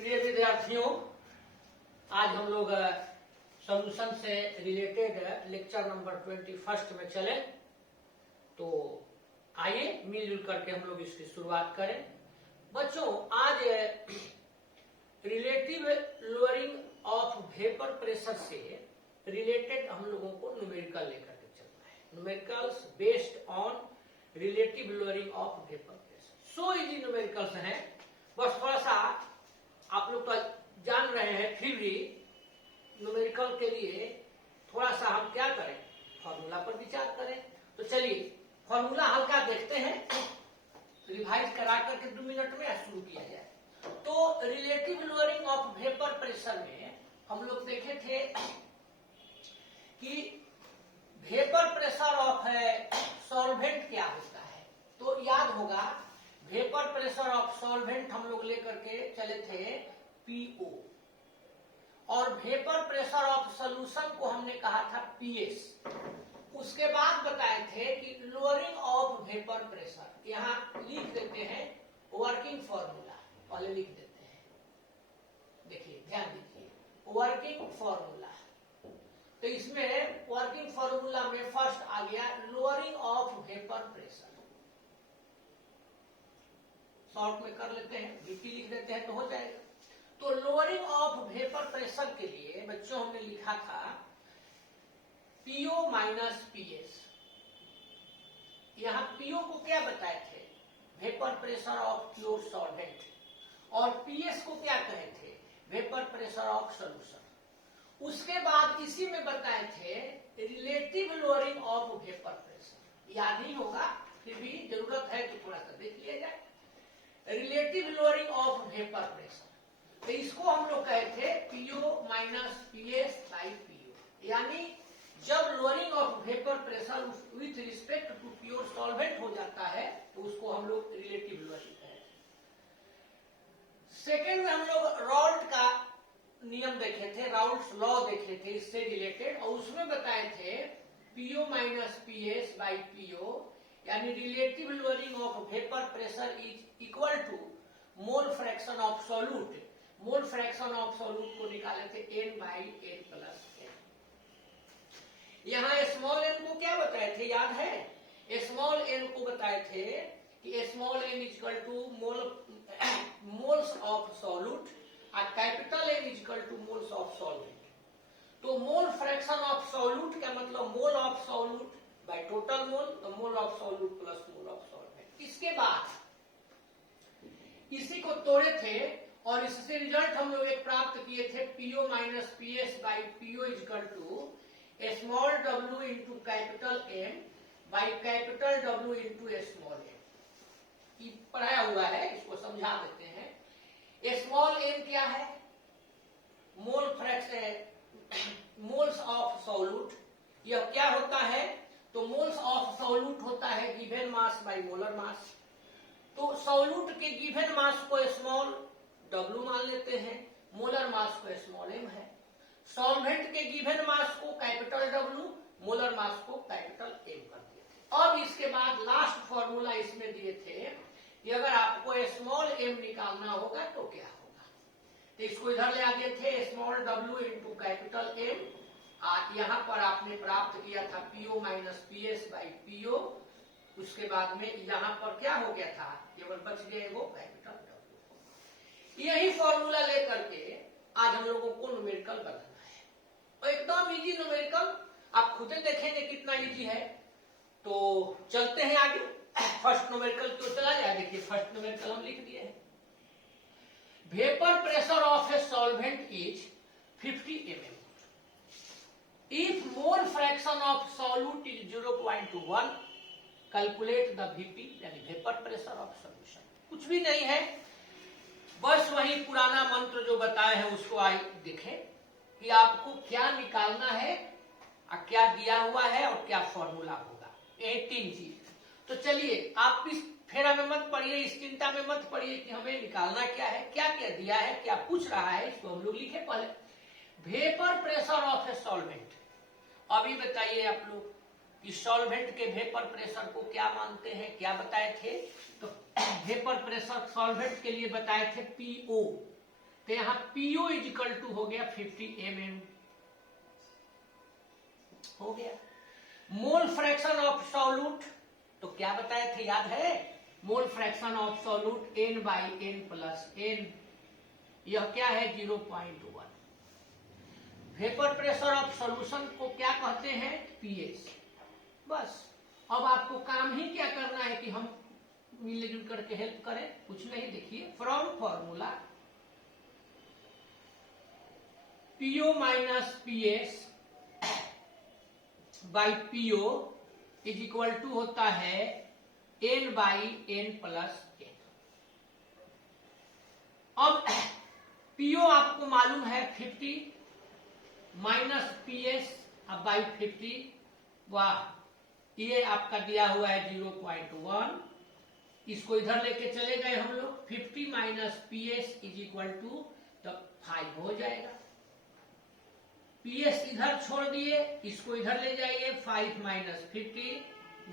प्रिय विद्यार्थियों, आज हम लोग सॉल्यूशन से रिलेटेड लेक्चर नंबर 21 में चले। तो आइए मिलजुल करके हम लोग इसकी शुरुआत करें। बच्चों, आज relative lowering of vapour pressure से रिलेटेड हम लोगों को न्यूमेरिकल लेकर के चलना है। Numericals based on relative lowering of vapour pressure. So easy numericals हैं। बस थोड़ा सा आप लोग तो जान रहे हैं, फिर भी न्यूमेरिकल के लिए थोड़ा सा हम क्या करें, फॉर्मूला पर विचार करें। तो चलिए फॉर्मूला हल्का देखते हैं, रिवाइज करा करके 2 मिनट में शुरू किया जाए। तो relative lowering of vapour pressure में हम लोग देखे थे कि वेपर प्रेशर ऑफ सॉल्वेंट क्या होता है। तो याद होगा, वेपर प्रेशर ऑफ सॉल्वेंट हम लोग लेकर के चले थे पीओ, और वेपर प्रेशर ऑफ सोल्यूशन को हमने कहा था पीएस। उसके बाद बताए थे कि लोअरिंग ऑफ वेपर प्रेशर, यहां लिख देते हैं वर्किंग फॉर्मूला, पहले लिख देते हैं। देखिए ध्यान दीजिए, वर्किंग फॉर्मूला। तो इसमें वर्किंग फॉर्मूला में फर्स्ट आ गया lowering of vapour pressure. Short में कर लेते हैं, वीपी लिख देते हैं तो हो जाएगा। तो लोअरिंग ऑफ वेपर प्रेशर के लिए बच्चों हमने लिखा था पीओ माइनस पीएस। यहां पीओ को क्या बताए थे, vapour pressure of pure solvent, और पीएस को क्या कहे थे, वेपर प्रेशर ऑफ सॉल्यूशन। उसके बाद इसी में बताए थे relative lowering of vapour pressure. याद ही होगा, फिर भी जरूरत है तो थोड़ा सा देख लिया जाए। Relative lowering of vapour pressure, तो इसको हम लोग कहे थे PO minus PS by PO. यानी जब lowering of vapour pressure with respect to pure solvent हो जाता है तो उसको हम लोग रिलेटिव लोअरिंग कहें। सेकेंड में हम लोग राउल्ट का नियम देखे थे, राउल्ट्स लॉ देखे थे इससे रिलेटेड, और उसमें बताए थे PO minus PS by PO, यानी relative lowering of vapour pressure is equal to mole fraction of solute. Mole fraction of solute को निकाले थे n by n plus n। यहां स्मॉल n को क्या बताए थे, याद है? स्मॉल n को बताए थे कि small n is equal to moles of solute और capital N is equal to moles of solvent. तो मोल फ्रैक्शन ऑफ सॉल्यूट का मतलब mole of solute by total mole, तो mole of solute plus mole of solvent. इसके बाद इसी को तोड़े थे और इससे रिजल्ट हम लोग एक प्राप्त किए थे PO minus PS by PO is equal to small W into capital M by capital W into small M. पढ़ाया हुआ है, इसको समझा देते हैं। स्मॉल एम क्या है, mole fraction, moles of solute. यह क्या होता है, तो मोल्स ऑफ सॉल्यूट होता है given mass by molar mass. तो सॉल्यूट के गिवन मास को स्मॉल डब्ल्यू मान लेते हैं, मोलर मास को स्मॉल एम है। सॉल्वेंट के गिवन मास को कैपिटल डब्ल्यू, मोलर मास को कैपिटल एम कर दिए थे। अब इसके बाद लास्ट फॉर्मूला इसमें दिए थे कि अगर आपको स्मॉल एम निकालना होगा तो क्या होगा। तो इसको इधर ले आ गए थे small W into capital M, और यहां पर आपने प्राप्त किया था PO minus PS by PO. उसके बाद में यहां पर क्या हो गया था, केवल बच गए वो कैपिटल डब्ल्यू। यही फॉर्मूला लेकर के आज हम लोगों को न्यूमेरिकल बनाना है, और एकदम इजी न्यूमेरिकल, आप खुद देखेंगे कितना इजी है। तो चलते हैं आगे। फर्स्ट न्यूमेरिकल तो चला जाए। देखिए फर्स्ट न्यूमेरिकल हम लिख दिए हैं, vapour pressure of a solvent is 50 mm if mole fraction of solute is 0.1 calculate the VP, यानी वेपर प्रेशर ऑफ सॉल्यूशन। कुछ भी नहीं है, बस वही पुराना मंत्र जो बताए हैं उसको आइए देखें कि आपको क्या निकालना है और क्या दिया हुआ है और क्या फॉर्मूला होगा, ये 3 चीज। तो चलिए आप इस फेरा में मत पढ़िए, इस चिंता में मत पढ़िए कि हमें निकालना क्या है, क्या क्या दिया है, क्या पूछ रहा है, इसको हम लोग लिखे पहले। Vapour pressure of a solvent. अभी बताइए आप लोग कि सॉल्वेंट के वेपर प्रेशर को क्या मानते हैं, क्या बताए थे। तो वेपर प्रेशर सॉल्वेंट के लिए बताए थे पीओ। तो यहां पीओ इज इक्वल टू हो गया 50 mm हो गया। मोल फ्रैक्शन ऑफ सॉल्यूट तो क्या बताया थे, याद है? मोल fraction of solute n by n plus n, यह क्या है 0.1। वेपर प्रेशर ऑफ सॉल्यूशन को क्या कहते हैं, पीएस। बस अब आपको काम ही क्या करना है कि हम मिलजुल करके हेल्प करें, कुछ नहीं। देखिए from formula PO minus PS by PO is equal to होता है n by n plus n। अब पीओ आपको मालूम है 50 माइनस पीएस अब बाई 50, वाह, ये आपका दिया हुआ है 0.1। इसको इधर लेके चले गए हम लोग, 50 minus PS is equal to तो 5 हो जाएगा। पीएस इधर छोड़ दिए, इसको इधर ले जाइए, 5 माइनस 50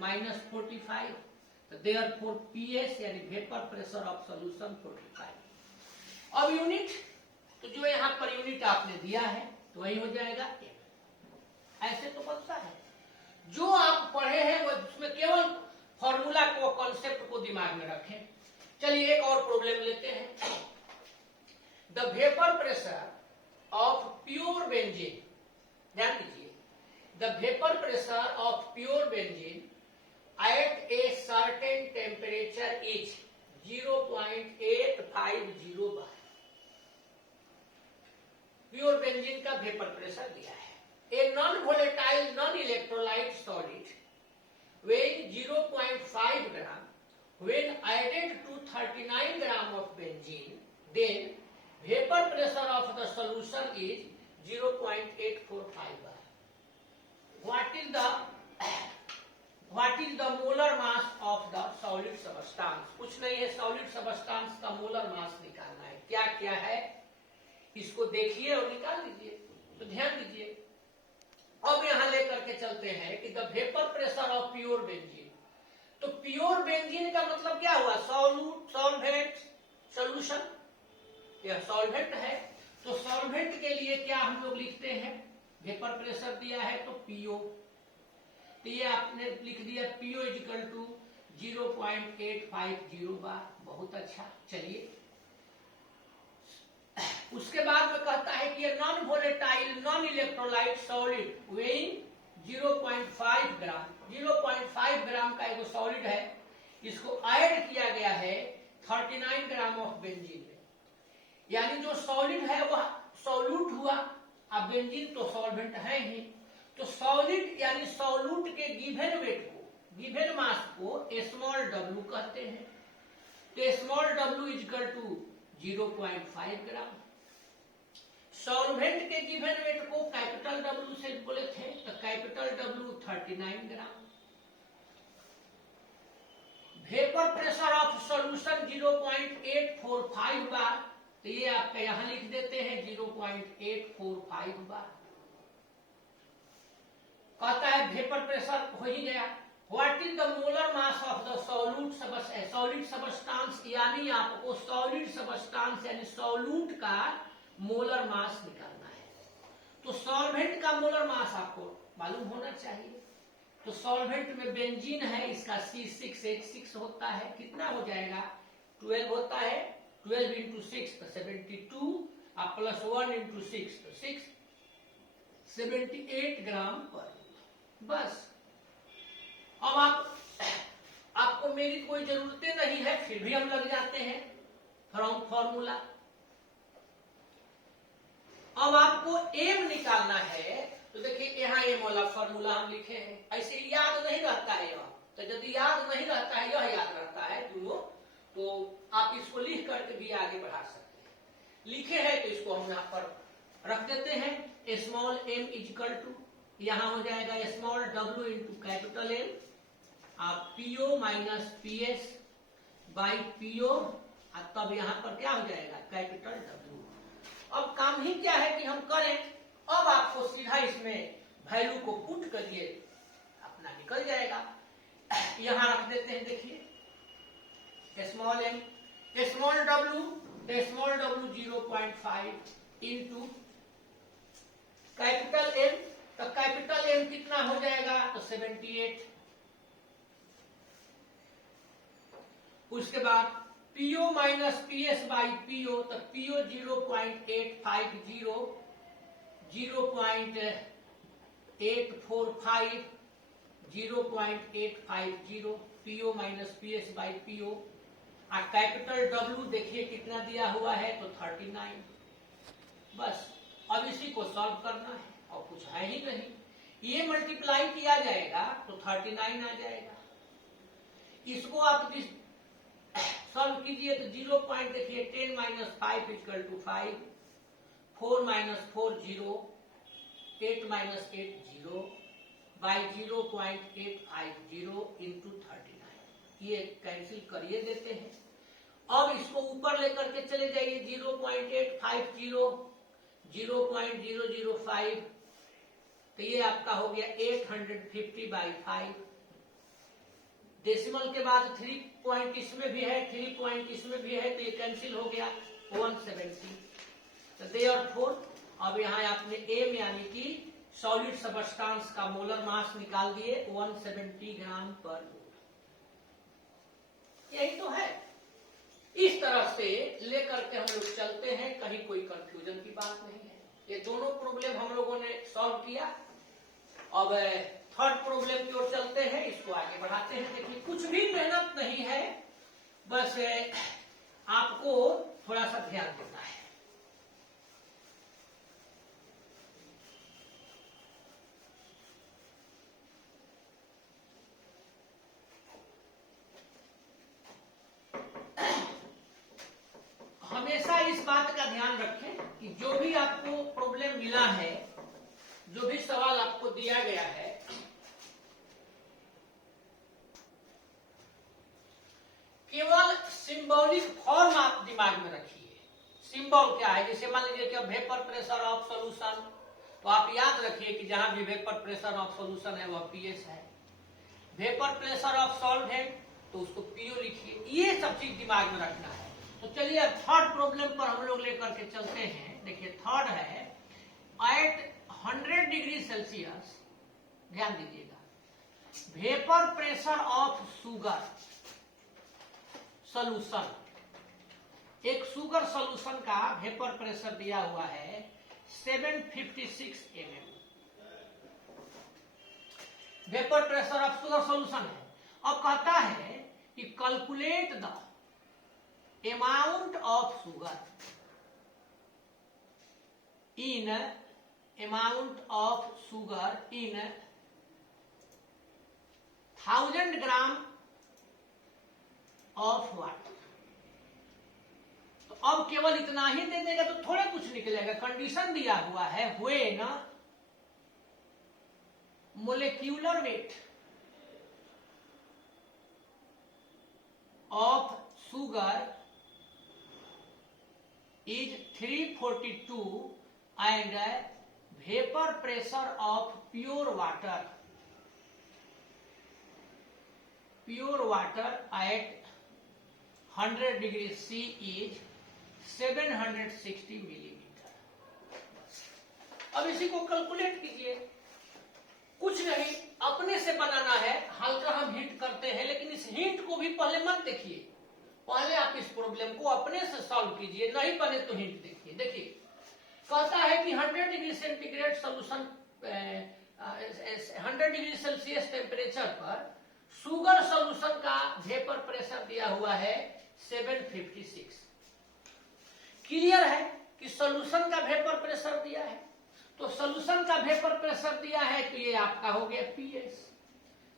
माइनस 45, तो देयरफॉर पीएस यानी वेपर प्रेशर ऑफ सॉल्यूशन 45। अब यूनिट तो जो यहां पर यूनिट आपने दिया है तो वही हो जाएगा। ऐसे तो बनता है, जो आप पढ़े हैं वो उसमें केवल फॉर्मूला को, कॉन्सेप्ट को दिमाग में रखें। चलिए एक और प्रॉब्लम लेते हैं। The vapour pressure of pure benzene, ध्यान दीजिए, the vapour pressure of pure benzene at a certain temperature is 0.850 bar. Pure benzene का वेपर प्रेशर दिया है। A non volatile non electrolyte solid weighing 0.5 gram when added to 39 gram of benzene, then vapor pressure of the solution is 0.845 bar. What is the molar mass of the solid substance? कुछ नहीं है, solid substance का molar mass निकालना है। क्या क्या है इसको देखिए और निकाल लीजिए। तो ध्यान दीजिए, अब यहां लेकर के चलते हैं कि the vapour pressure of pure benzene. तो प्योर बेंजीन का मतलब क्या हुआ, सॉल्यूट, सॉल्वेंट, सॉल्यूशन, यह सॉल्वेंट है। तो सॉल्वेंट के लिए क्या हम लोग लिखते हैं, वेपर प्रेशर दिया है तो पीओ, तो ये आपने लिख दिया पीओ इज इक्वल टू 0.850 बार। बहुत अच्छा। चलिए उसके बाद में कहता है कि ये non volatile non electrolyte solid weighing 0.5 ग्राम, 0.5 ग्राम का एक सॉलिड है, इसको ऐड किया गया है 39 ग्राम ऑफ बेंजीन में। यानी जो सॉलिड है वह सॉल्यूट हुआ, अब बेंजीन तो सॉल्वेंट है ही, तो सॉलिड यानी सॉल्यूट के गिवन वेट को, गिवन मास को स्मॉल डब्ल्यू कहते हैं। तो small W is equal to 0.5 gram. Solvent के गिवन वेट को कैपिटल डब्ल्यू से बोले थे, तो capital W 39 gram. Vapour pressure of solution 0.845 bar, तो ये आपका यहां लिख देते हैं 0.845 बार। कहता है वेपर प्रेशर हो ही गया। What is the molar mass of the solid substance, यानी आपको सॉलिड सबस्टांस यानी सॉल्यूट का मोलर मास निकालना है। तो सॉल्वेंट का मोलर मास आपको मालूम होना चाहिए। तो सॉल्वेंट में बेंजीन है, इसका C6H6 होता है, कितना हो जाएगा 12 होता है, 12 इंटू 6 तो 72 और प्लस 1 इंटू 6 तो 6, 78 ग्राम पर। बस अब आपको मेरी कोई जरूरतें नहीं है, फिर भी हम लग जाते हैं फ्रॉम फॉर्मूला। अब आपको एम निकालना है, तो देखिए यहाँ एम वाला फॉर्मूला हम लिखे हैं। ऐसे याद नहीं रहता है यह, तो यदि याद नहीं रहता है, यह याद रहता है दोनों, तो आप इसको लिख करके भी आगे बढ़ा सकते हैं। लिखे हैं तो इसको हम यहाँ पर रख देते हैं। Small m is equal to, यहाँ हो जाएगा small W into capital M, आप PO minus PS by PO, तब यहां पर क्या हो जाएगा कैपिटल डब्ल्यू। अब काम ही क्या है कि हम करें, अब आपको सीधा इसमें वैल्यू को पुट करिए, अपना निकल जाएगा। यहां रख देते हैं, देखिए small M, small W the small W 0.5 into capital M, तो कैपिटल एम कितना हो जाएगा, तो 78। उसके बाद PO minus PS by PO, तो PO 0.850, 0.845, 0.850 PO minus PS by PO. और कैपिटल डब्ल्यू देखिए कितना दिया हुआ है, तो 39। बस अब इसी को सॉल्व करना है और कुछ है ही नहीं। ये मल्टीप्लाई किया जाएगा तो 39 आ जाएगा। इसको आप सॉल्व कीजिए तो 0 पॉइंट देखिए 10 minus 5 equal to 5, 4 minus 4 0, 8 minus 8 0 by 0.850 into 39। ये कैंसिल करिए देते हैं। अब इसको ऊपर लेकर के चले जाइए 0.850, 0.005, तो ये आपका हो गया 850 बाई 5। डेसिमल के बाद 3 पॉइंट इसमें भी है, 3 पॉइंट इसमें भी है, तो ये कैंसिल हो गया 170। तो देयरफॉर अब यहाँ आपने एम यानी कि सॉलिड सबस्टांस का मोलर मास निकाल दिए 170 ग्राम पर मोल। यही तो है। इस तरह से लेकर के हम लोग चलते हैं, कहीं कोई कंफ्यूजन की बात नहीं है। ये दोनों प्रॉब्लम हम लोगों ने सॉल्व किया। अब थर्ड प्रॉब्लम की ओर चलते हैं, इसको आगे बढ़ाते हैं। देखिए कुछ भी मेहनत नहीं है, बस आपको थोड़ा सा ध्यान देना है। हमेशा इस बात का ध्यान रखें कि जो भी आपको प्रॉब्लम मिला है, जो भी सवाल आपको दिया गया है, केवल सिंबॉलिक फॉर्म आप दिमाग में रखिए। सिंबल क्या है, जैसे मान लीजिए कि वेपर प्रेशर ऑफ सॉल्यूशन, तो आप याद रखिए कि जहां भी वेपर प्रेशर ऑफ सॉल्यूशन है वह पीएस है। वेपर प्रेशर ऑफ सॉल्वेंट तो उसको पीओ लिखिए। ये सब चीज दिमाग में रखना है। तो चलिए अब थर्ड प्रॉब्लम पर हम लोग लेकर के चलते हैं। देखिए थर्ड है एट 100 डिग्री सेल्सियस, ध्यान दीजिएगा, vapour pressure of sugar solution. एक शुगर सॉल्यूशन का वेपर प्रेशर दिया हुआ है 756 mm। Vapour pressure of sugar solution है। अब कहता है कि calculate the amount of sugar in amount of sugar in 1000 gram of water. तो अब केवल इतना ही दे देगा तो थोड़ा कुछ निकलेगा। कंडीशन दिया हुआ है when molecular weight of sugar is 342 and vapor pressure of pure water at 100 degree C is 760 millimetre. अब इसी को कैलकुलेट कीजिए। कुछ नहीं, अपने से बनाना है। हल्का हम हिंट करते हैं, लेकिन इस हिंट को भी पहले मत देखिए। पहले आप इस प्रॉब्लम को अपने से सॉल्व कीजिए, नहीं बने तो हिंट देखिए। देखिए कहता है कि 100 degree centigrade solution 100 degree Celsius temperature पर शुगर सोल्यूशन का वेपर प्रेशर दिया हुआ है 756। क्लियर है कि सोल्यूशन का वेपर प्रेशर दिया है, तो सोल्यूशन का वेपर प्रेशर दिया है तो ये आपका हो गया पीएस।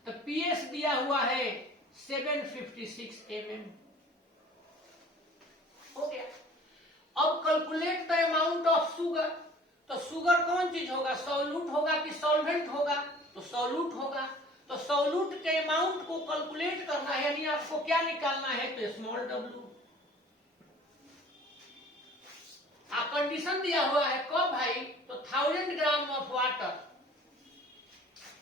तो पीएस दिया हुआ है 756 mm हो गया। अब calculate the amount of sugar, तो शुगर कौन चीज होगा, सॉल्यूट होगा कि सॉल्वेंट होगा, तो सॉल्यूट होगा। तो सॉल्यूट के अमाउंट को कैलकुलेट करना है, यानी आपको क्या निकालना है, तो स्मॉल डब्ल्यू। कंडीशन दिया हुआ है कब भाई, तो 1000 ग्राम ऑफ वाटर,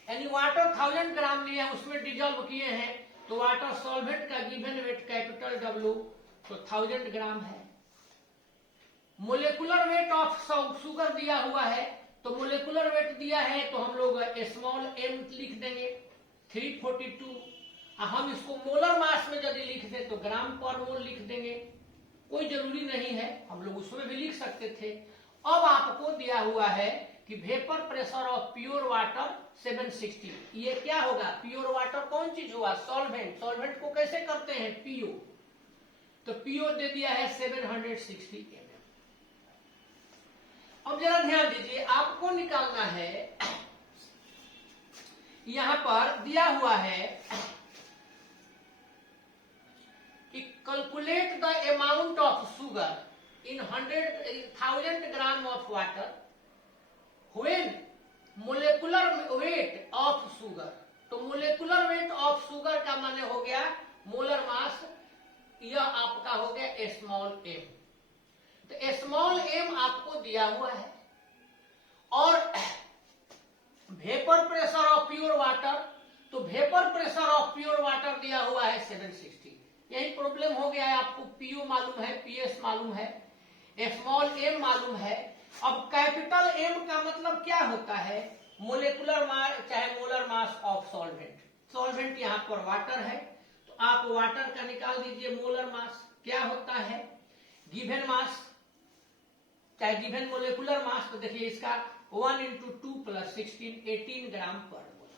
यानी वाटर 1000 ग्राम लिए हैं, उसमें डिजोल्व किए हैं, तो वाटर सॉल्वेंट का गिवन वेट कैपिटल डब्ल्यू तो 1000 ग्राम है। मोलेकुलर वेट ऑफ शुगर दिया हुआ है, तो मोलेकुलर वेट दिया है तो हम लोग स्मॉल m लिख देंगे 342। हम इसको मोलर मास में यदि लिख दे तो ग्राम पर मोल लिख देंगे, कोई जरूरी नहीं है, हम लोग उसमें भी लिख सकते थे। अब आपको दिया हुआ है कि vapour pressure of pure water 760। ये क्या होगा? प्योर वाटर कौन चीज हुआ? सॉल्वेंट। सॉल्वेंट को कैसे करते हैं? पीओ। तो पीओ दे दिया है 760 ml। अब जरा ध्यान दीजिए, आपको निकालना है, यहां पर दिया हुआ है कि calculate the amount of sugar in 100,000 gram of water when molecular weight of sugar. तो मोलेकुलर वेट ऑफ शुगर का माने हो गया मोलर मास, यह आपका हो गया स्मॉल एम। तो स्मॉल एम आपको दिया हुआ है और vapour pressure of pure water, तो vapour pressure of pure water दिया हुआ है 760। यही प्रॉब्लम हो गया है, आपको पीओ मालूम है, पीएस मालूम है, स्मॉल एम मालूम है। अब कैपिटल एम का मतलब क्या होता है? मोलेकुलर मास चाहे molar mass of solvent. Solvent यहां पर वाटर है, तो आप वाटर का निकाल दीजिए मोलर मास। क्या होता है? गिवन मास चाहे गिवन मोलेकुलर मास, तो देखिए इसका 1 × 2 + 16 18 ग्राम पर मोल।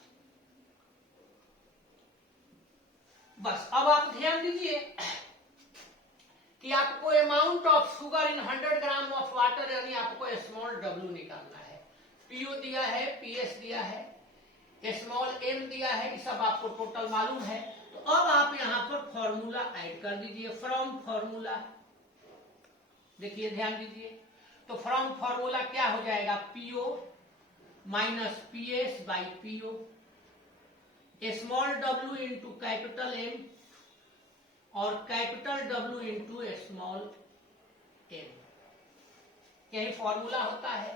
बस अब आप ध्यान दीजिए कि आपको amount of sugar in 100 gram of water, यानी आपको स्मॉल डब्ल्यू निकालना है। पीओ दिया है, पीएस दिया है, स्मॉल एम दिया है, ये सब आपको टोटल मालूम है। तो अब आप यहां पर फॉर्मूला ऐड कर दीजिए, फ्रॉम फॉर्मूला। देखिए ध्यान दीजिए, तो फ्रॉम फॉर्मूला क्या हो जाएगा? PO minus PS by PO, small W into capital M और capital W into small m, यही फॉर्मूला होता है।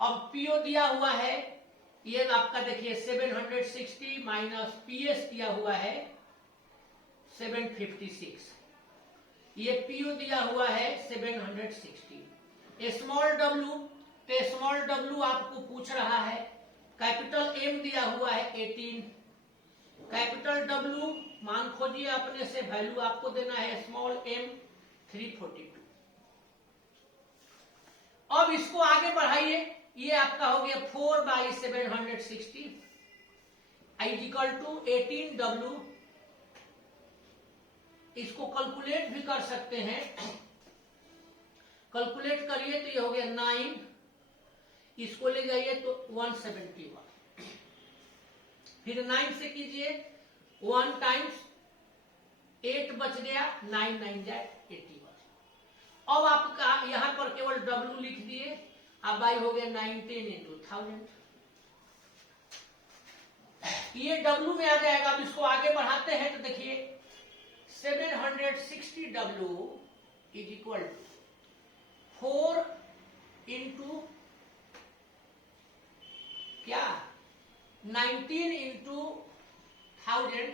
अब पीओ दिया हुआ है, ये आपका देखिए 760 माइनस पीएस दिया हुआ है 756, ये पीओ दिया हुआ है 760। स्मॉल डब्ल्यू, तो स्मॉल डब्ल्यू आपको पूछ रहा है, कैपिटल एम दिया हुआ है 18, कैपिटल डब्ल्यू मान खोजिए अपने से, वैल्यू आपको देना है स्मॉल एम 342। अब इसको आगे बढ़ाइए, ये आपका हो गया 4/760 = 18W। इसको कैलकुलेट भी कर सकते हैं, कैलकुलेट करिए तो ये हो गया 9, इसको ले जाइए तो 171, फिर 9 से कीजिए 1 × 8 बच गया, 9 9 जाए 81। अब आपका यहां पर केवल W लिख दिए, अब बाई हो गया 19 × 1000, ये W में आ जाएगा। अब इसको आगे बढ़ाते हैं तो देखिए 760W = 4 × क्या 19 × 1000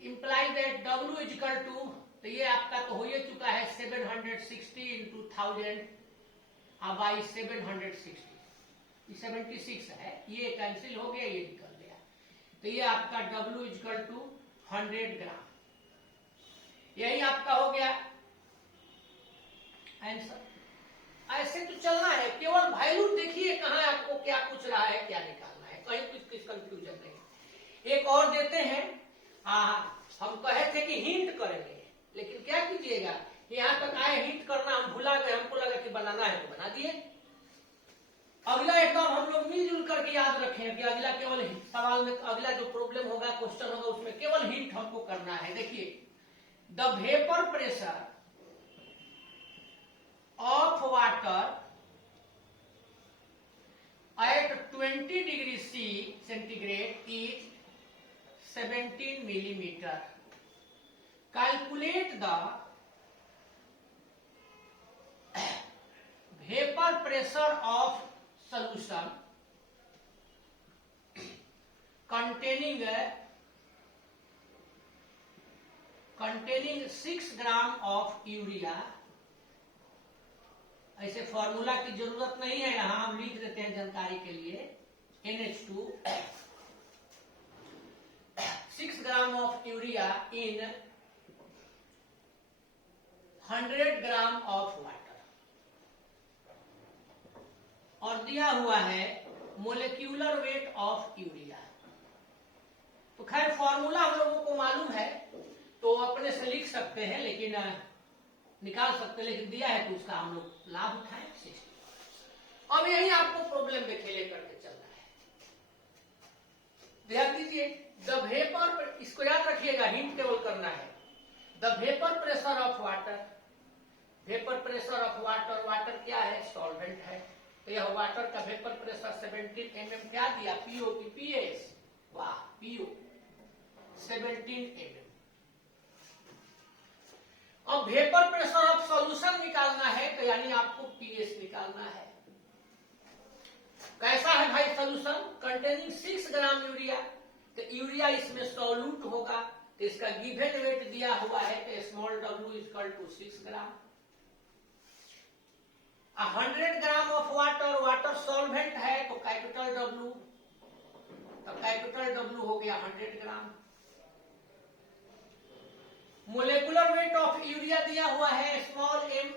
इंप्लाई दैट W = तो ये आपका तो हो ही चुका है 760 × 1000 बाई 760, 76 है, ये कैंसिल हो गया, ये निकल गया। तो ये आपका W = 100 ग्राम, यही आपका हो गया आंसर। ऐसे तो चलना है, केवल वैल्यू देखिए कहां आपको क्या पूछ रहा है, क्या निकालना है, कहीं कुछ कंफ्यूजन नहीं। एक और देते हैं, हम कहे थे कि हिंट करेंगे, लेकिन क्या कीजिएगा, यहां तक आए हिंट करना हम भुला गए, हमको लगा कि बनाना है तो बना दिए। अगला एकदम हम लोग मिलजुल करके याद रखें कि अगला केवल सवाल में, अगला जो प्रॉब्लम होगा, क्वेश्चन होगा, उसमें केवल हिंट हमको करना है। देखिए, the vapour pressure of water at 20 degree centigrade is 17 millimeter. Calculate the vapor pressure of solution containing containing 6 gram of urea. ऐसे फॉर्मूला की जरूरत नहीं है, यहां हम लिख देते हैं जानकारी के लिए। NH2 6 gram of urea in 100 gram of water, और दिया हुआ है मोलिक्यूलर वेट ऑफ यूरिया। तो खैर फॉर्मूला हम लोगों को मालूम है तो अपने से लिख सकते हैं, लेकिन निकाल सकते हैं, लेकिन दिया है तो उसका हम लोग लाभ उठाएं। अब यही आपको प्रॉब्लम में खेले करके चलना है। ध्यान दीजिए, द वेपर, इसको याद रखिएगा, हिंट टेबल करना है। The vapour pressure of water, vapour pressure of water, water क्या है? सॉल्वेंट है। तो यह वाटर का वेपर प्रेशर 17 mm क्या दिया? पीओ की पीएस? वाह, पीओ 17 mm। अब वेपर प्रेशर ऑफ सॉल्यूशन निकालना है, तो यानी आपको पीएस निकालना है। कैसा है भाई सॉल्यूशन? कंटेनिंग 6 ग्राम यूरिया, तो यूरिया इसमें सॉल्यूट होगा, तो इसका गिवन वेट दिया हुआ है कि small w equal to 6 gram. 100 gram of water, water solvent है, तो कैपिटल W, तो कैपिटल W हो गया 100 gram. Molecular weight of urea दिया हुआ है स्मॉल m,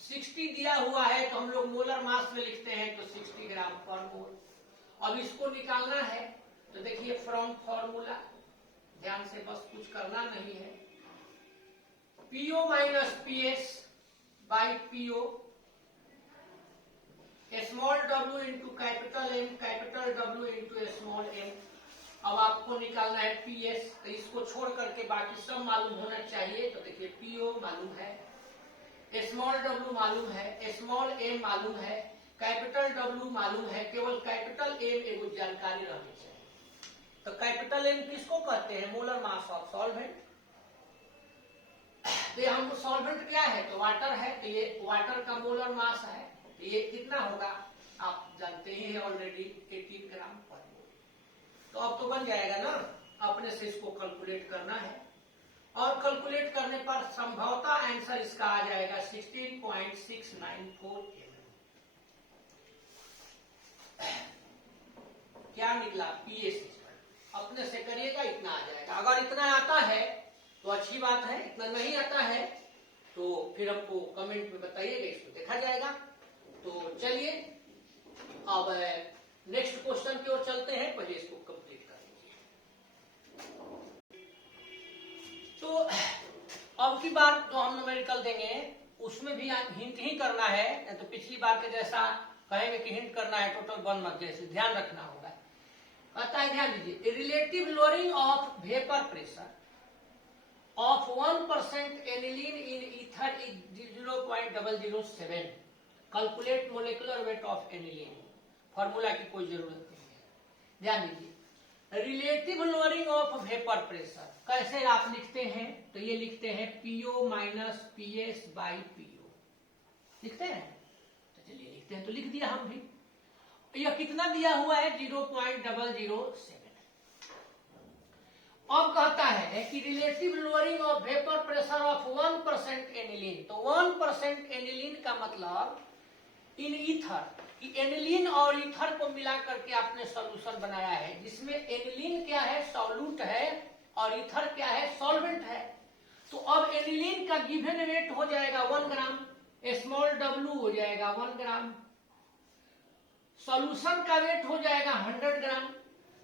60 दिया हुआ है, तो हम लोग मोलर मास में लिखते हैं, तो 60 ग्राम पर मोल। अब इसको निकालना है, तो देखिए फ्रॉम फॉर्मूला, ध्यान से बस कुछ करना नहीं है। PO minus PS by PO, small w into capital M, capital W into small m। अब आपको निकालना है PS, तो इसको छोड़ करके बाकी सब मालूम होना चाहिए। तो देखिए PO मालूम है, स्मॉल w मालूम है, स्मॉल m मालूम है, कैपिटल W मालूम है, केवल कैपिटल M एगो जानकारी रहनी चाहिए। तो कैपिटल M किसको कहते हैं? Molar mass of solvent. तो हम सॉल्वेंट क्या है? तो वाटर है, तो ये वाटर का मोलर मास है, तो ये कितना होगा आप जानते ही हैं ऑलरेडी, 18 ग्राम पर मोल। तो अब तो बन जाएगा ना, अपने से इसको कैलकुलेट करना है, और कैलकुलेट करने पर संभवतः आंसर इसका आ जाएगा 16.694 mm। क्या निकला? पीएस। अपने से करिएगा, इतना आ जाएगा। अगर इतना आता है तो अच्छी बात है, इतना नहीं आता है तो फिर हमको कमेंट में बताइएगा, इसको देखा जाएगा। तो चलिए अब नेक्स्ट क्वेश्चन की ओर चलते हैं, पहले इसको कंप्लीट कर लीजिए। तो अब की बार जो हम न्यूमेरिकल देंगे उसमें भी हिंट ही करना है, तो पिछली बार के जैसा कहेंगे कि हिंट करना है, टोटल वन मत, जैसे ध्यान रखना होगा। कहता है, ध्यान दीजिए, relative lowering of vapour pressure of 1% aniline in ether is 0.007। Calculate molecular weight of aniline. Formula की कोई जरूरत नहीं है, ध्यान दीजिए। Relative lowering of vapour pressure कैसे आप लिखते हैं? तो ये लिखते हैं PO minus PS by PO, लिखते हैं। तो चलिए लिखते हैं, तो लिख दिया हम भी। यह कितना दिया हुआ है? 0.007। अब कहता है कि relative lowering of vapour pressure of 1% aniline. तो 1% एनिलीन का मतलब इन ईथर, कि एनिलीन और ईथर को मिला करके आपने सॉल्यूशन बनाया है, जिसमें एनिलीन क्या है? सॉल्यूट है, और ईथर क्या है? सॉल्वेंट है। तो अब एनिलीन का गिवन वेट हो जाएगा 1 ग्राम, स्मॉल w हो जाएगा 1 ग्राम, सॉल्यूशन का वेट हो जाएगा 100 ग्राम।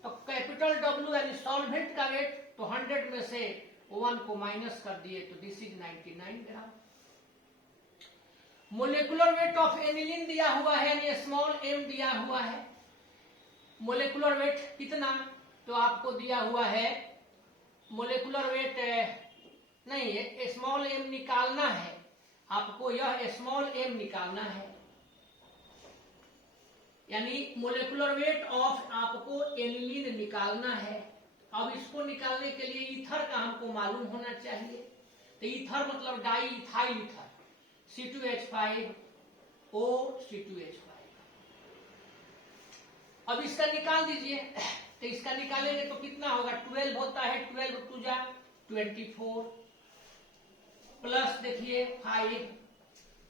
तो कैपिटल W यानी सॉल्वेंट का वेट, तो 100 में से 1 को माइनस कर दिए, तो this is 99 gram. Molecular weight of aniline दिया हुआ है, यानी स्मॉल m दिया हुआ है। मोलिकुलर वेट कितना? तो आपको दिया हुआ है मोलिकुलर वेट नहीं है, स्मॉल m निकालना है आपको, यह स्मॉल m निकालना है, यानी मोलिकुलर वेट ऑफ आपको एनिलीन निकालना है। अब इसको निकालने के लिए ईथर का हमको मालूम होना चाहिए। तो ईथर मतलब di ethyl ether, C2H5O C2H5। अब इसका निकाल दीजिए। तो इसका निकालेंगे तो कितना होगा? 12 होता है, 12 2 जा 24 प्लस देखिए 5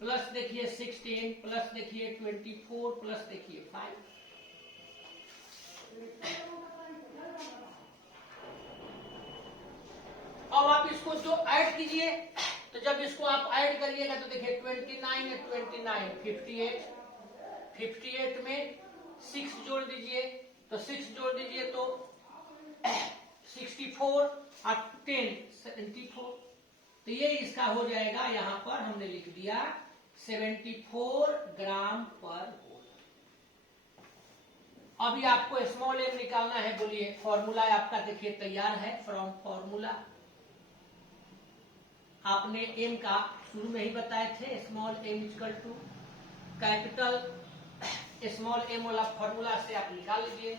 प्लस देखिए 16 प्लस देखिए 24 प्लस देखिए 5। अब आप इसको जो ऐड कीजिए, तो जब इसको आप ऐड करिएगा तो देखिए 29 है 29 58 58 में 6 जोड़ दीजिए, तो 6 जोड़ दीजिए तो 64 और 10 74। तो ये इसका हो जाएगा, यहां पर हमने लिख दिया 74 ग्राम पर होल। अभी आपको स्मॉल एम निकालना है, बोलिए फॉर्मूला आपका देखिए तैयार है। फ्रॉम फॉर्मूला आपने एम का शुरू में ही बताए थे, small m equal to capital small m वाला फॉर्मूला से आप निकाल लीजिए।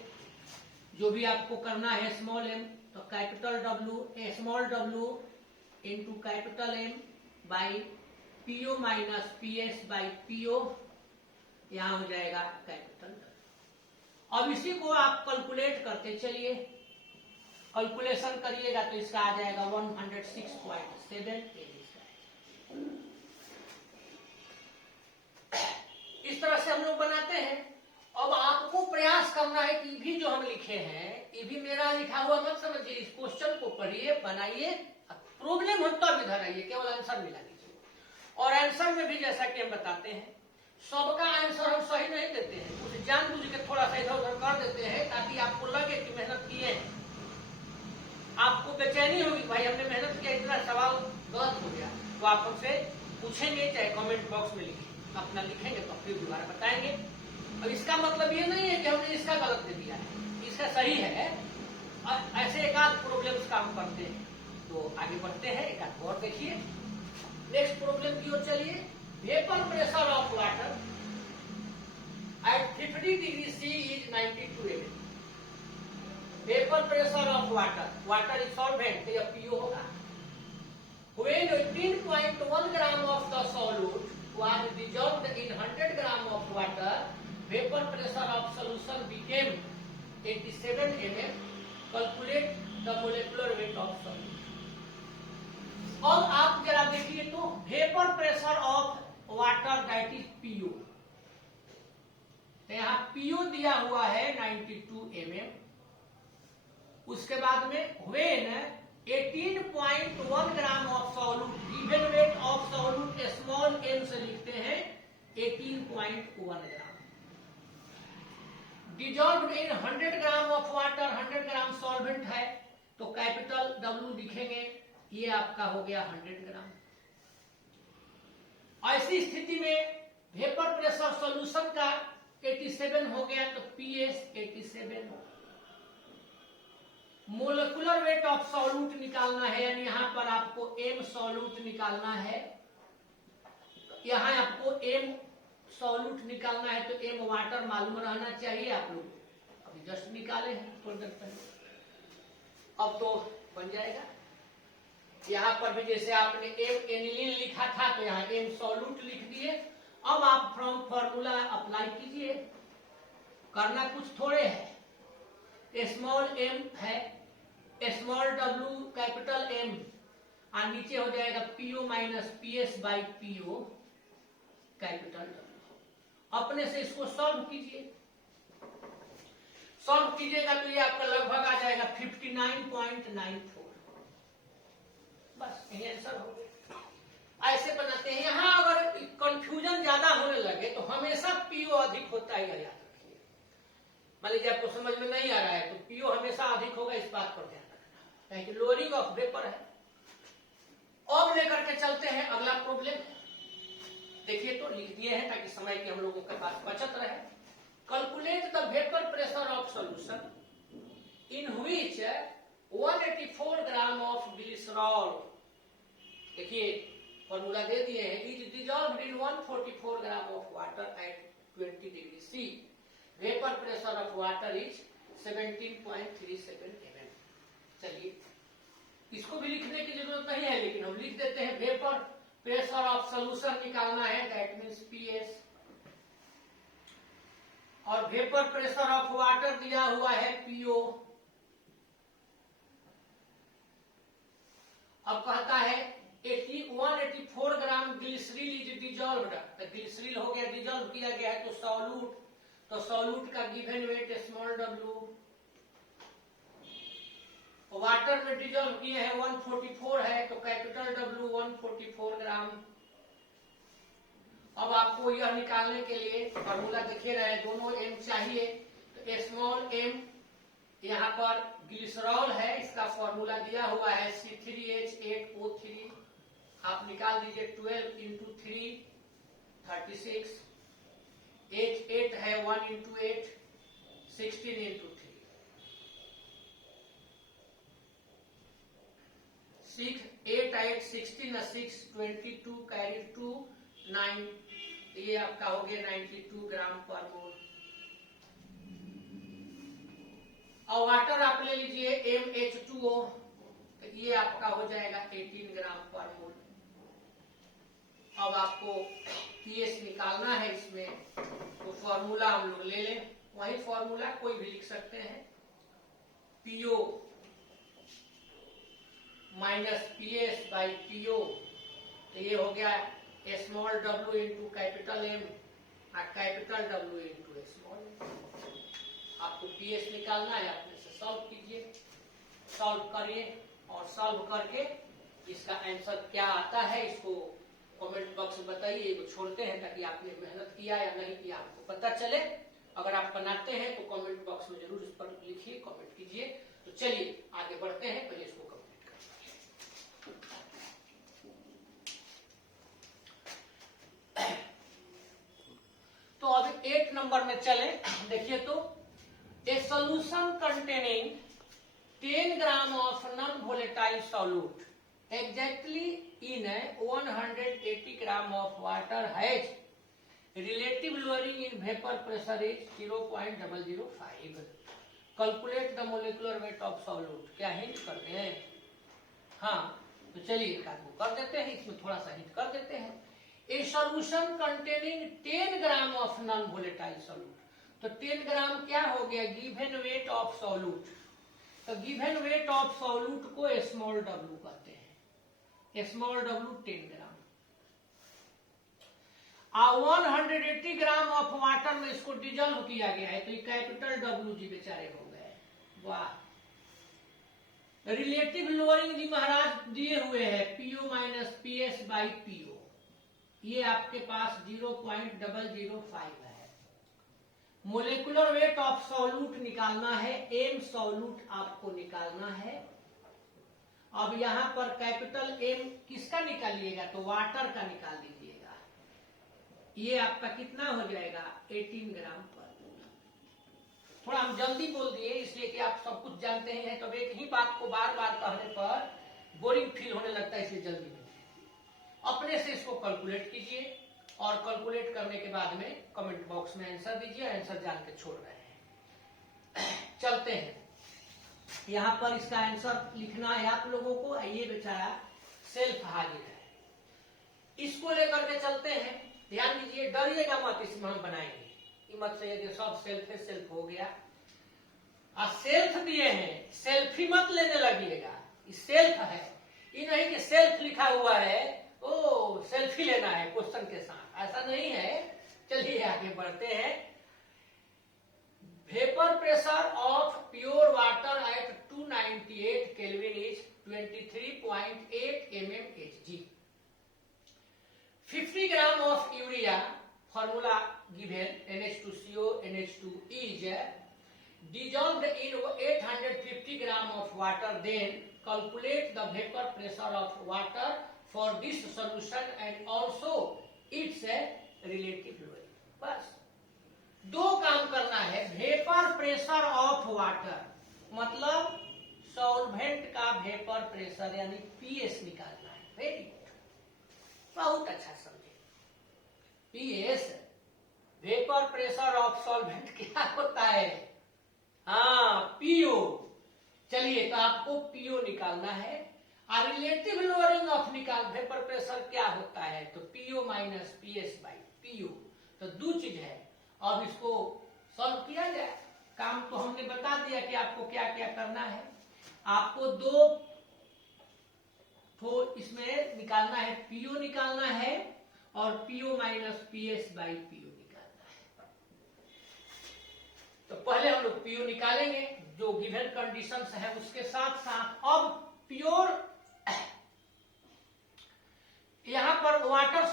जो भी आपको करना है स्मॉल एम, तो capital W small W into capital M by PO minus PS by PO, यहां हो जाएगा कैपिटल डब्ल्यू। अब इसी को आप कैलकुलेट करते चलिए, कैलकुलेशन करिएगा तो इसका आ जाएगा 106.7। इस तरह से हम लोग बनाते हैं। अब आपको प्रयास करना है कि भी जो हम लिखे हैं, ये भी मेरा लिखा हुआ मत समझिए, इस क्वेश्चन को पढ़िए, बनाइए, प्रॉब्लम हो तब इधर आइए, केवल आंसर मिला लीजिए। और आंसर में भी जैसा कि हम बताते हैं, सबका आंसर हम सही नहीं देते हैं, कुछ जानबूझ के थोड़ा सा इधर उधर कर देते हैं ताकि आपको लगे कि मेहनत किए हैं। आपको बेचैनी होगी, भाई हमने मेहनत किया, इतना सवाल गलत हो गया, तो आप हमसे पूछेंगे, चाहे कमेंट बॉक्स में लिखें, अपना लिखेंगे तो फिर दोबारा बताएंगे। अब इसका मतलब ये नहीं है कि हमने इसका गलत दे दिया है, इसका सही है। और ऐसे एक आध प्रॉब्लम्स काम करते हैं, तो आगे बढ़ते हैं, एक आध और देखिए। नेक्स्ट प्रॉब्लम की ओर चलिए। Vapour pressure of water at 50 degree C is 92 mm। Vapour pressure of water, water is solvent, तो यह पीओ होगा। When 18.1 gram of the solute was dissolved in 100 gram of water, vapor pressure of solution became 87 mm. Calculate the molecular weight of solute. अब आप जरा देखिए तो vapour pressure of water that is PO, तो यहां PO दिया हुआ है 92 mm। उसके बाद में when 18.1 gram of solute, given weight of solute small m से लिखते हैं 18.1 gram, dissolved in 100 gram of water, 100 gram solvent है, तो कैपिटल डब्ल्यू लिखेंगे, ये आपका हो गया 100 ग्राम। ऐसी स्थिति में वेपर प्रेशर सॉल्यूशन का 87 हो गया, तो पीएस 87 हो। मोलेकुलर वेट ऑफ सॉल्यूट निकालना है, यानी यहां पर आपको एम सॉल्यूट निकालना है, यहां आपको एम सॉल्यूट निकालना है, तो एम वाटर मालूम रहना चाहिए। आप लोग अभी जस्ट निकाले हैं थोड़ी देर पहले, अब तो बन जाएगा। यहां पर भी जैसे आपने एम एनिलीन लिखा था, तो यहां एम सॉल्यूट लिख दिए। अब आप फ्रॉम फॉर्मूला अप्लाई कीजिए, करना कुछ थोड़े है, स्मॉल एम है, स्मॉल डब्ल्यू कैपिटल एम, और नीचे हो जाएगा PO minus PS by PO capital W. अपने से इसको सॉल्व कीजिए, सॉल्व कीजिएगा तो ये आपका लगभग आ जाएगा 59.94। बस यही आंसर हो गया। ऐसे बनाते हैं। यहां अगर कंफ्यूजन ज्यादा होने लगे तो हमेशा पीओ अधिक होता है, याद रखिए। मान लीजिए आपको समझ में नहीं आ रहा है, तो पीओ हमेशा अधिक होगा, इस बात पर ध्यान रखना, क्योंकि लोअरिंग ऑफ वेपर है। अब लेकर के चलते हैं अगला प्रॉब्लम, देखिए तो लिख दिए हैं ताकि समय की हम लोगों के पास बचत रहे। Calculate the vapour pressure of solution in which 184 gram of glycerol, देखिए फॉर्मूला दे दिए हैं, is dissolved in 144 gram of water at 20 degree C, vapour pressure of water is 17.37 mm। चलिए इसको भी लिखने की जरूरत नहीं है, लेकिन हम लिख देते हैं। वेपर प्रेशर ऑफ सोल्यूशन निकालना है, दैट मीन्स पीएस, और वेपर प्रेशर ऑफ वाटर दिया हुआ है पीओ। अब कहता है 184 ग्राम ग्लिसरील इज डिजॉल्व्ड, तो ग्लिसरील हो गया डिजॉल्व किया गया है, तो सॉल्यूट का given weight small w, water में डिजॉल्व किए हैं 144 है, तो कैपिटल W 144 ग्राम। अब आपको यह निकालने के लिए फॉर्मूला देखे रहे, दोनों m चाहिए, तो स्मॉल m यहाँ पर ग्लिसरॉल है, इसका फॉर्मूला दिया हुआ है C3H8O3, आप निकाल दीजिए 12 इंटू 3 36, H8 है 1 इंटू 8 16 इंटू 3, 8 8 16 6 22 कैरी 2 9, ये आपका हो गया 92 ग्राम पर मोल। और वाटर आप ले लीजिए MH2O, तो ये आपका हो जाएगा 18 ग्राम पर मोल। अब आपको पीएच निकालना है इसमें, तो फॉर्मूला हम लोग ले लें, वही फॉर्मूला कोई भी लिख सकते हैं, PO minus PS by PO, तो ये हो गया small w into capital M और capital W into small m। आपको पीएस निकालना है, अपने से सॉल्व कीजिए, सॉल्व करिए और सॉल्व करके इसका आंसर क्या आता है इसको कमेंट बॉक्स में बताइए। ये छोड़ते हैं ताकि आपने मेहनत किया या नहीं किया आपको पता चले। अगर आप बनाते हैं तो कमेंट बॉक्स में जरूर इस पर लिखिए, कमेंट कीजिए। तो चलिए आगे बढ़ते हैं, पहले इसको कंप्लीट करते हैं। तो अभी 8 नंबर में चले, देखिए तो a solution containing 10 gram of non volatile solute exactly in 180 gram of water has relative lowering in vapor pressure is 0.005. Calculate the molecular weight of solute। क्या हिंट करते हैं? हाँ, तो चलिए एक आदमी कर देते हैं, इसमें थोड़ा सा हिंट कर देते हैं। A solution containing 10 gram of non volatile solute, तो 10 ग्राम क्या हो गया? Given weight of solute. तो गिवन वेट ऑफ सॉल्यूट को स्मॉल w कहते हैं, small w 10 gram. 180 gram of water में इसको डिजॉल्व किया गया है, तो ये कैपिटल W जी बेचारे हो गए। वाह, रिलेटिव लोअरिंग जी महाराज दिए हुए हैं PO minus PS by PO, ये आपके पास 0.005 है। मोलेकुलर वेट ऑफ सॉल्यूट निकालना है, M सॉल्यूट आपको निकालना है। अब यहां पर कैपिटल M किसका निकालिएगा? तो वाटर का निकाल दीजिएगा। ये आपका कितना हो जाएगा? 18 ग्राम पर मोल। थोड़ा हम जल्दी बोल दिए इसलिए कि आप सब कुछ जानते ही हैं, तो एक ही बात को बार बार कहने पर बोरिंग फील होने लगता है, इसलिए जल्दी नहीं। अपने से इसको कैलकुलेट कीजिए और कैलकुलेट करने के बाद में कमेंट बॉक्स में आंसर दीजिए। आंसर जान के छोड़ रहे हैं। चलते हैं, यहाँ पर इसका आंसर लिखना है आप लोगों को। ये बेचारा सेल्फ हाजिर है, इसको लेकर के चलते हैं। ध्यान दीजिए, डरिएगा मत, इसमें हम बनाएंगे। मत से कि सब सेल्फ है, सेल्फ हो गया। सेल्फ दिए हैं, सेल्फी मत लेने लगिएगा। सेल्फ है, ये नहीं कि सेल्फ लिखा हुआ है ओ सेल्फी लेना है क्वेश्चन के साथ, ऐसा नहीं है। चलिए आगे बढ़ते हैं। Vapor pressure of pure water at 298 Kelvin is 23.8 mmHg. 50 gram of urea, formula given NH2CO NH2 is dissolved in 850 gram of water. Then calculate the vapor pressure of water for this solution and also its relative lowering. बस दो काम करना है। Vapour pressure of water मतलब solvent का vapour pressure यानी PS निकालना है। वेरी गुड, बहुत अच्छा समझे। PS vapour pressure of solvent क्या होता है? हाँ, पीओ। चलिए, तो आपको पीओ निकालना है। और relative lowering of vapour pressure क्या होता है? तो PO minus PS by PO. तो दो चीज है। अब इसको सॉल्व किया जाए। काम तो हमने बता दिया कि आपको क्या क्या करना है। आपको दो तो इसमें निकालना है, पीओ निकालना है और PO minus PS by PO निकालना है। तो पहले हम लोग पीओ निकालेंगे जो गिवन कंडीशंस है उसके साथ साथ। अब प्योर यहां पर वाटर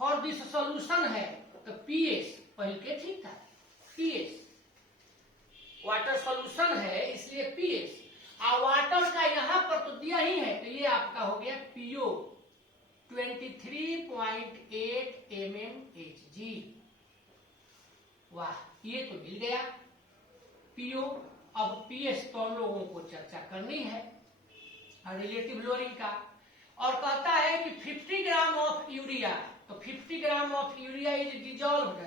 फॉर दिस सॉल्यूशन है, तो पीएस पहले के ठीक था, पीएस वाटर सॉल्यूशन है इसलिए पीएस, और वाटर का यहां पर तो दिया ही है, तो ये आपका हो गया पीओ 23.8 mmHg। वाह, ये तो मिल गया पीओ। अब पीएस तो हम लोगों को चर्चा करनी है रिलेटिव लोअरिंग का, और कहता है कि 50 ग्राम ऑफ यूरिया, तो 50 gram of urea is dissolved,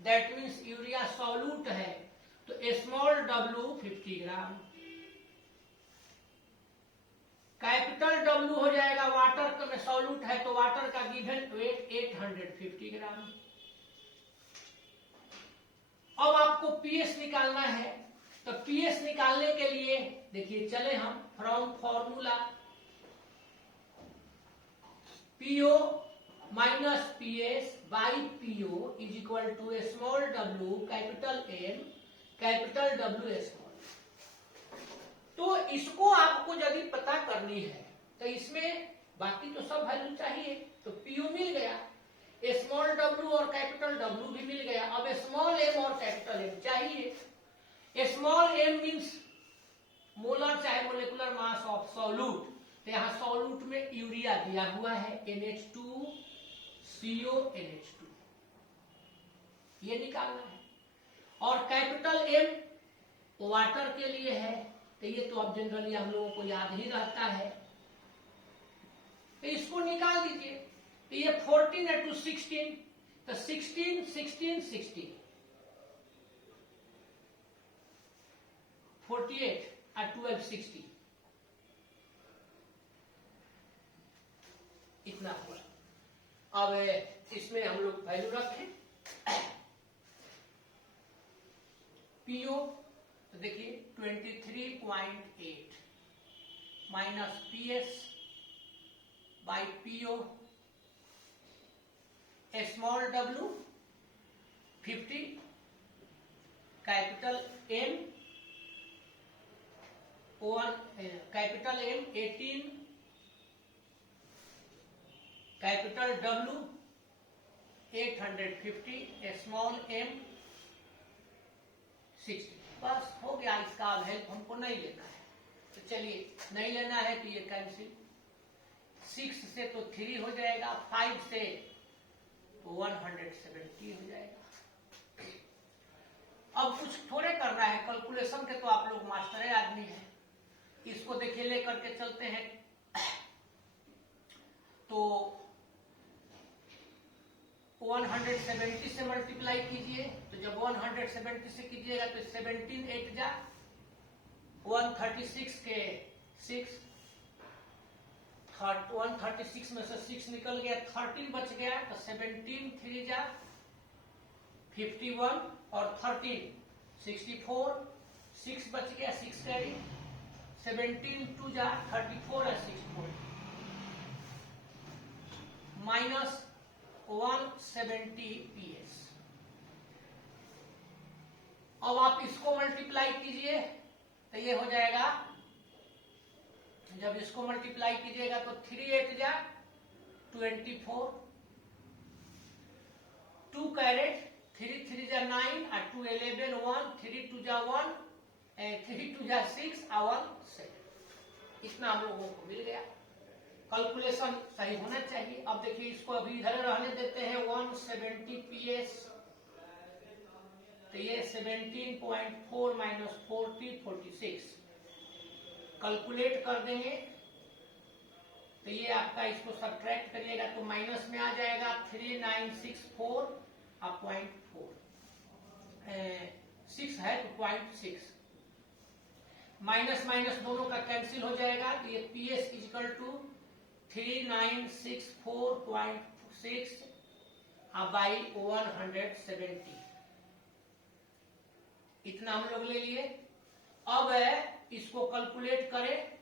that means urea solute है, तो स्मॉल डब्ल्यू 50 ग्राम, कैपिटल डब्ल्यू हो जाएगा वाटर में सॉल्यूट है तो वाटर का गिवन वेट 850 ग्राम। अब आपको पीएस निकालना है, तो पीएस निकालने के लिए देखिए चले हम from formula PO minus PS by PO is equal to small डब्ल्यू capital M capital W small. तो इसको आपको यदि पता करनी है तो इसमें बाकी तो सब वैल्यू चाहिए, तो पीओ मिल गया, स्मॉल डब्ल्यू और कैपिटल डब्ल्यू भी मिल गया। अब स्मॉल एम और कैपिटल एम चाहिए। स्मॉल एम मीन्स मोलर चाहे मोलिकुलर मास ऑफ सॉल्यूट, तो यहाँ सॉल्यूट में यूरिया दिया हुआ है NH2CO NH2, ये निकालना है। और कैपिटल एम वाटर के लिए है, तो ये तो अब जनरली हम लोगों को याद ही रहता है, तो इसको निकाल दीजिए। तो ये 14 into 16, तो 16 16 16 48 और 12 60, इतना हुआ। अब इसमें हम लोग वैल्यू रखें पीओ, तो देखिए 23.8 minus PS by PO, small डब्ल्यू 50, capital M capital M 18, capital W 850, small m 60। बस हो गया, इसका अब हेल्प हमको नहीं लेना है, तो चलिए नहीं लेना है तो ये कैंसिल, 6 से तो 3 हो जाएगा, 5 से तो 170 हो जाएगा। अब कुछ थोड़े करना है, कैलकुलेशन के तो आप लोग मास्टर आदमी हैं। इसको देखिए लेकर के चलते हैं, तो 170 से मल्टीप्लाई कीजिए, तो जब 170 से कीजिएगा तो 17 8 जा 136 के 6, 136 में से 6 निकल गया, 13 बच गया, तो 17 3 जा 51 और 13 64, 6 बच गया, 6 कैरी, 17 2 जा 34 और 64 माइनस 170 पीएस। अब आप इसको मल्टीप्लाई कीजिए तो ये हो जाएगा, जब इसको मल्टीप्लाई कीजिएगा तो 3 8 जा 24, 2 कैरेट, 3 3 जा 9 और 2 11, 1 3 2 जा 1, 3 2 जा 6 और 1 7, इतना हम लोगों को मिल गया। कैलकुलेशन सही होना चाहिए। अब देखिए इसको अभी इधर रहने देते हैं, 170 पीएस, तो ये 17.4 माइनस 40 46, कैलकुलेट कर देंगे तो ये आपका, इसको सब्ट्रैक्ट करिएगा तो माइनस में आ जाएगा 3964 और 0.4, 6 है तो 0.6, माइनस माइनस दोनों का कैंसिल हो जाएगा, तो ये पीएस इजिकल टू 3964.6 बाई 170, इतना हम लोग ले लिए। अब इसको कैलकुलेट करें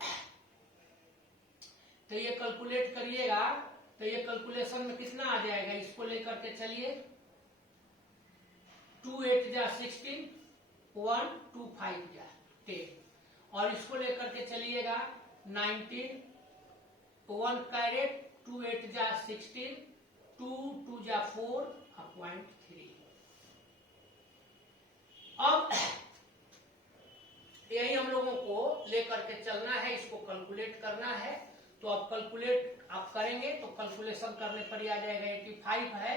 तो ये कैलकुलेट करिएगा तो ये कैलकुलेशन में कितना आ जाएगा, इसको लेकर के चलिए 2 8 जा 16, 1 2 5 जा 10, और इसको लेकर के चलिएगा 19, 1 कैरेट 2 8 जा 16, 2 2 जा 4 .3। अब यही हम लोगों को लेकर के चलना है, इसको कैलकुलेट करना है। तो अब कैलकुलेट आप करेंगे तो कैलकुलेशन करने पर ही आ जाएगा 85 है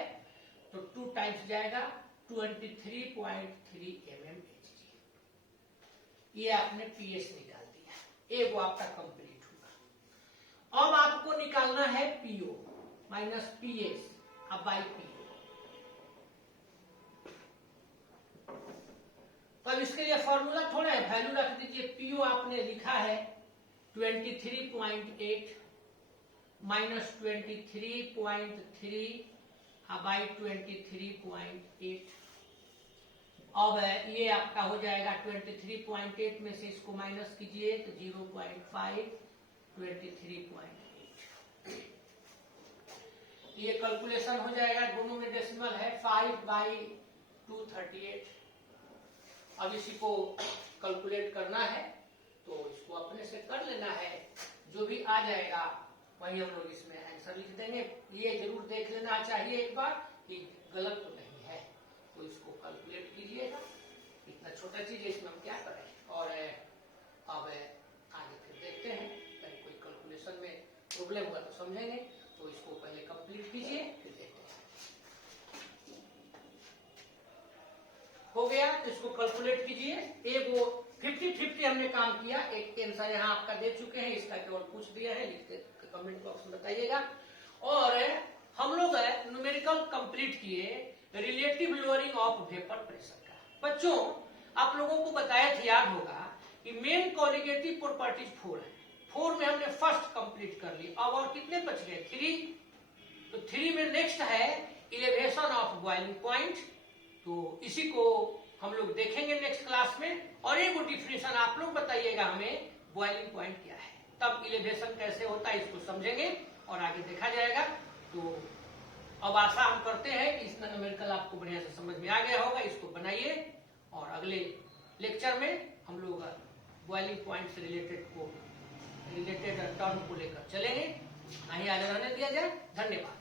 तो 2 टाइम्स जाएगा 23.3 mmHg। ये आपने पीएस निकाल दिया, एक वो आपका कंप्लीट हुआ। अब आपको निकालना है पीओ माइनस पीएस अब बाई पीओ। तो अब इसके लिए फॉर्मूला थोड़ा है, वैल्यू रख दीजिए। पीओ आपने लिखा है 23.8 माइनस 23.3 बाई 23.8। अब ये आपका हो जाएगा 23.8 में से इसको माइनस कीजिए तो 0.5 23.8। ये कैलकुलेशन हो जाएगा, दोनों में डेसिमल है 5/238। अब इसी को कैलकुलेट करना है तो इसको अपने से कर लेना है, जो भी आ जाएगा वही हम लोग इसमें आंसर लिख देंगे। ये जरूर देख लेना चाहिए एक बार कि गलत तो नहीं है, तो इसको कैलकुलेट कीजिएगा। इतना छोटा चीज है, इसमें हम क्या करें। और अब आगे फिर देखते हैं, कहीं कोई कैलकुलेशन में प्रॉब्लम हुआ तो समझेंगे। तो इसको पहले कंप्लीट कीजिए फिर देखते हैं। हो गया तो इसको कैलकुलेट कीजिए। एक वो 50-50 हमने काम किया, एक आंसर यहाँ आपका दे चुके हैं, इसका केवल पूछ दिया है, लिखते कमेंट बॉक्स में बताइएगा। और हम लोग न्यूमेरिकल कंप्लीट किए relative lowering of vapour pressure का। बच्चों आप लोगों को बताया था, याद होगा कि मेन कॉलिगेटिव प्रॉपर्टीज 4 है। 4 में हमने फर्स्ट कंप्लीट कर ली। अब और कितने बच गए, 3। तो 3 में नेक्स्ट है इलेवेशन ऑफ बॉइलिंग पॉइंट। तो इसी को हम लोग देखेंगे नेक्स्ट क्लास में। और एक डिफिनेशन आप लोग बताइएगा हमें बॉइलिंग पॉइंट क्या है, तब इलेवेशन कैसे होता है इसको समझेंगे और आगे देखा जाएगा। तो अब आशा हम करते हैं कि इस न्यूमेरिकल आपको बढ़िया से समझ में आ गया होगा। इसको बनाइए और अगले लेक्चर में हम लोग बॉइलिंग पॉइंट से रिलेटेड टर्म को लेकर चलेंगे। नहीं आगे रहने दिया जाए। धन्यवाद।